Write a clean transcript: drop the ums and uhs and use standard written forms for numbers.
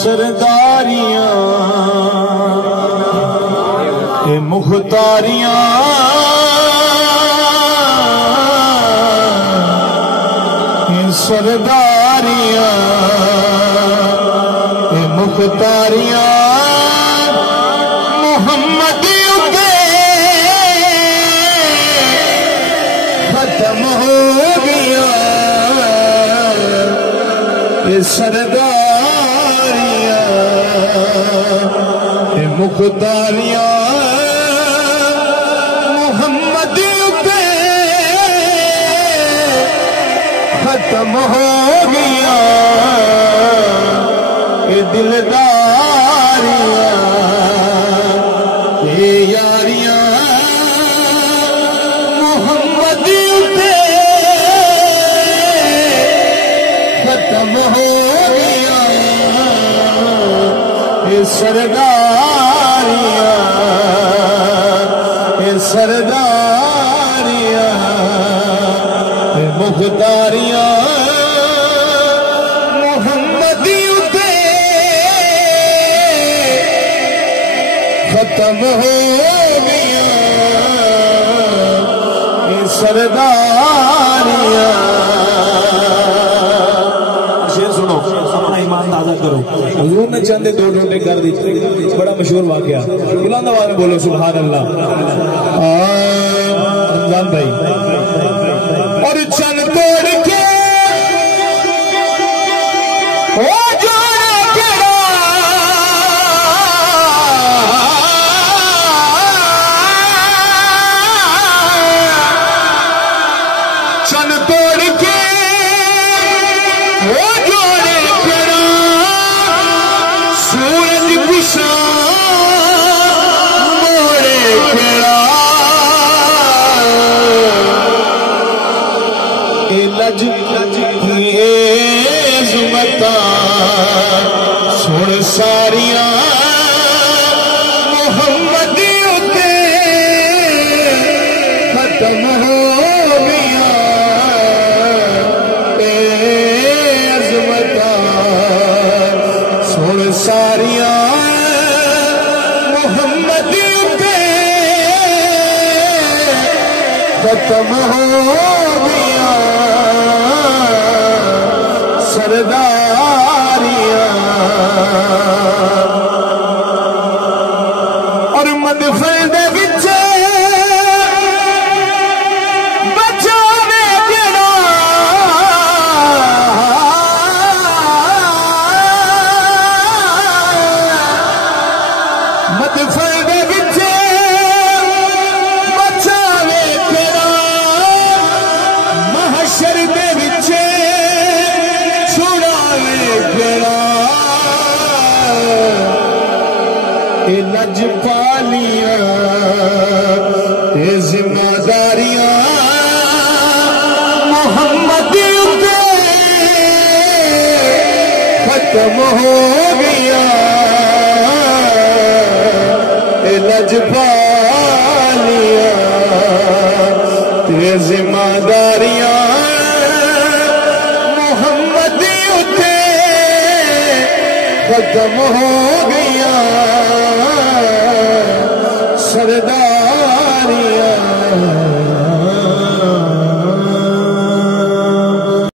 सरदारियां मुख्तारियां सरदारियां मुख्तारियां मोहम्मद उते खत्म हो गया सरदारियां मुख्तारियां मोहम्मद उते खत्म हो गया दिलदारियां ये यारियां मोहम्मद उते खत्म हो गया ये सरदारियां ये सरदारियां ये मुख्तारियां खत्म हो गया सरदारियां। शेर सुनो, अपना ईमान ताजा करो। हुजूर ने चंद दो टोटे कर दी, बड़ा मशहूर वाकया। बुलंदाबाद में बोलो सुभान अल्लाह। रमजान भाई और चंद तोड़ के सुन सारियां मोहम्मद उते खत्म हो गया अज़मता सुन सारियां मोहम्मद उते खत्म हो गया सरदारियां और मदफे दे विच बचाने जेड़ा मदफे दे विच बचाने जेड़ा महशर दे विच लजपालियां जिम्मेदारियां मोहम्मद उते खत्म हो गया लजपालियां जिम्मेदारियां मोहम्मद उते खत्म हो गया